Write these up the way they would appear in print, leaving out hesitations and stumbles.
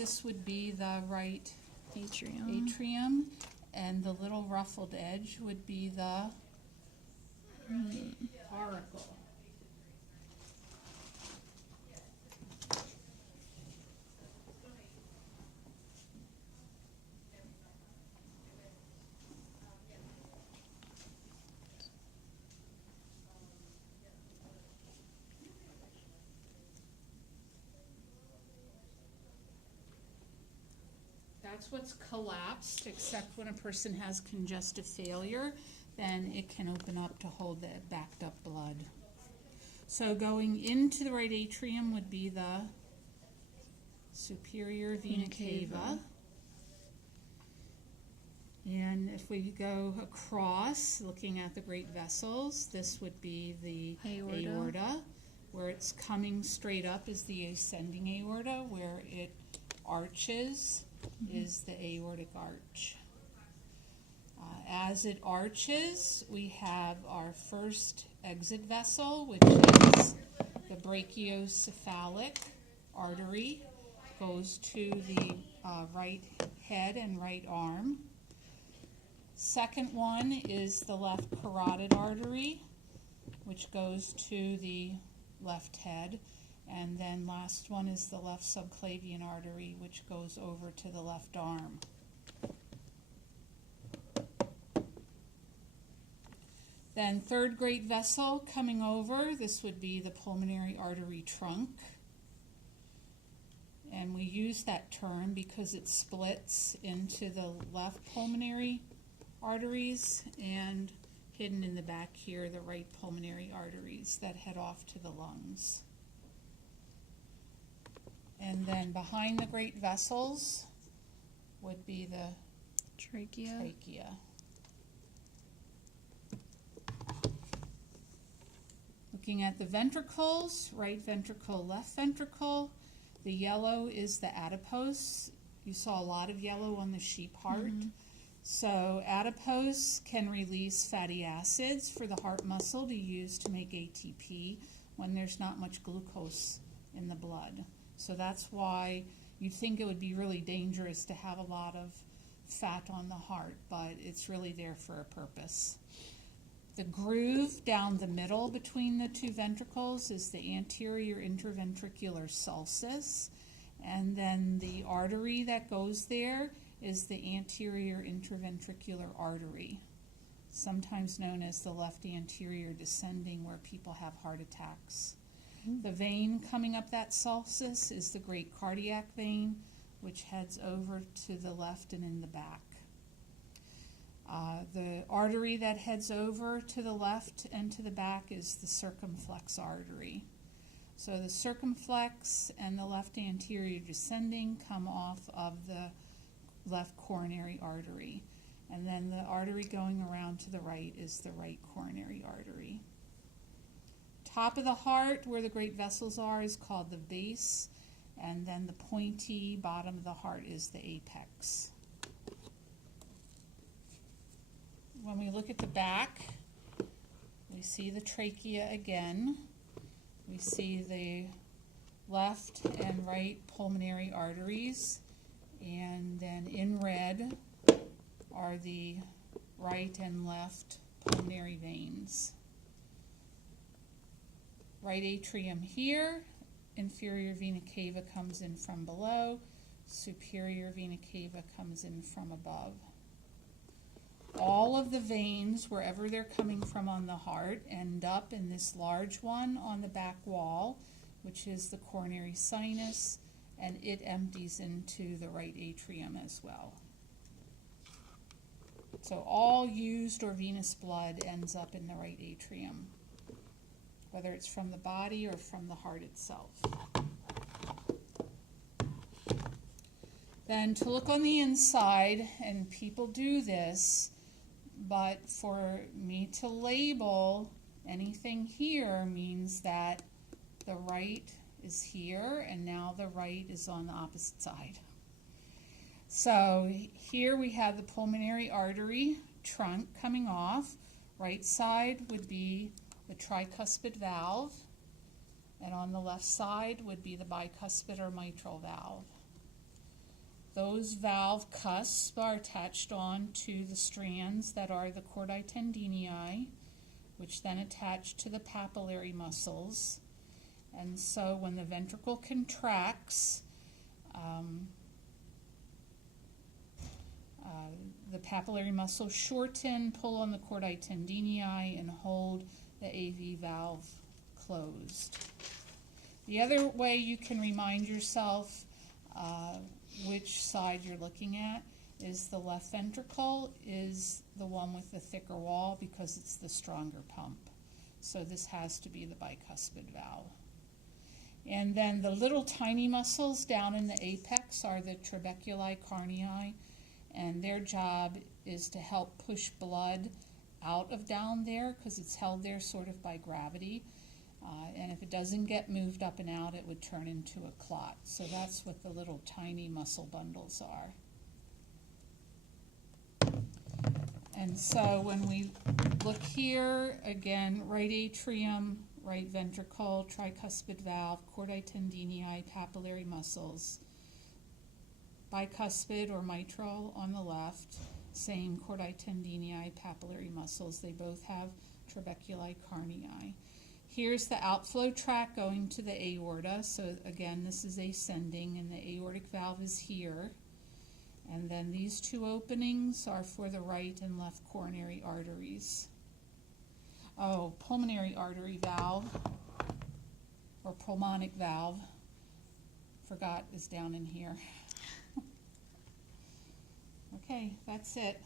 this would be the right Atrium. atrium, and the little ruffled edge would be the auricle. That's what's collapsed, except when a person has congestive failure, then it can open up to hold the backed up blood. So going into the right atrium would be the superior vena cava. And if we go across, looking at the great vessels, this would be the aorta. Where it's coming straight up is the ascending aorta. Where it arches is the aortic arch. As it arches, we have our first exit vessel, which is the brachiocephalic artery. Goes to the right head and right arm. Second one is the left carotid artery, which goes to the left head. And then last one is the left subclavian artery, which goes over to the left arm. Then third great vessel coming over, this would be the pulmonary artery trunk. And we use that term because it splits into the left pulmonary arteries and hidden in the back here, the right pulmonary arteries that head off to the lungs. And then behind the great vessels would be the trachea. Looking at the ventricles, right ventricle, left ventricle. The yellow is the adipose. You saw a lot of yellow on the sheep heart. So adipose can release fatty acids for the heart muscle to use to make ATP when there's not much glucose in the blood. So that's why you think it would be really dangerous to have a lot of fat on the heart, but it's really there for a purpose. The groove down the middle between the two ventricles is the anterior interventricular sulcus, and then the artery that goes there is the anterior interventricular artery, sometimes known as the left anterior descending, where people have heart attacks. The vein coming up that sulcus is the great cardiac vein, which heads over to the left and in the back. The artery that heads over to the left and to the back is the circumflex artery. So the circumflex and the left anterior descending come off of the left coronary artery. And then the artery going around to the right is the right coronary artery. Top of the heart, where the great vessels are, is called the base, and then the pointy bottom of the heart is the apex. When we look at the back, we see the trachea again. We see the left and right pulmonary arteries, and then in red are the right and left pulmonary veins. Right atrium here, inferior vena cava comes in from below, superior vena cava comes in from above. All of the veins, wherever they're coming from on the heart, end up in this large one on the back wall, which is the coronary sinus, and it empties into the right atrium as well. So all used or venous blood ends up in the right atrium, whether it's from the body or from the heart itself. Then to look on the inside, and people do this, but for me to label anything here means that the right is here, and now the right is on the opposite side. So here we have the pulmonary artery trunk coming off. Right side would be the tricuspid valve, and on the left side would be the bicuspid or mitral valve. those valve cusps are attached on to the strands that are the chordae tendineae, which then attach to the papillary muscles. And so when the ventricle contracts, the papillary muscles shorten, pull on the chordae tendineae, and hold the AV valve closed. The other way you can remind yourself which side you're looking at is the left ventricle is the one with the thicker wall because it's the stronger pump. So this has to be the bicuspid valve. And then the little tiny muscles down in the apex are the trabeculi carnii, and their job is to help push blood out of down there because it's held there sort of by gravity. And if it doesn't get moved up and out, it would turn into a clot. So that's what the little tiny muscle bundles are. And so when we look here, again, right atrium, right ventricle, tricuspid valve, chordae tendineae, papillary muscles, bicuspid or mitral on the left, same chordae tendineae, papillary muscles. They both have trabeculi carnii. Here's the outflow tract going to the aorta. So again, this is ascending, and the aortic valve is here. And then these two openings are for the right and left coronary arteries. Oh, pulmonary artery valve, or pulmonic valve, forgot, is down in here. Okay, that's it.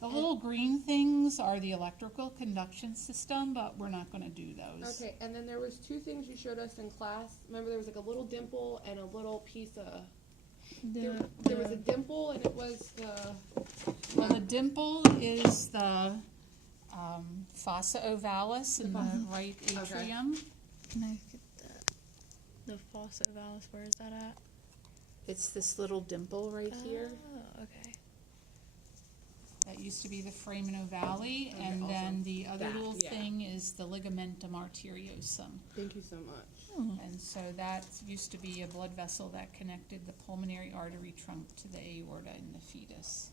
The little green things are the electrical conduction system, but we're not going to do those. Okay, and then there was two things you showed us in class. Remember, there was like a little dimple and a little piece of. There was a dimple, and it was the. Well, the dimple is the fossa ovalis in the right atrium. Can I get that? The fossa ovalis, where is that at? It's this little dimple right here. Oh, okay. That used to be the foramen ovale, and then the other little thing is the ligamentum arteriosum. Thank you so much. And so that used to be a blood vessel that connected the pulmonary artery trunk to the aorta in the fetus.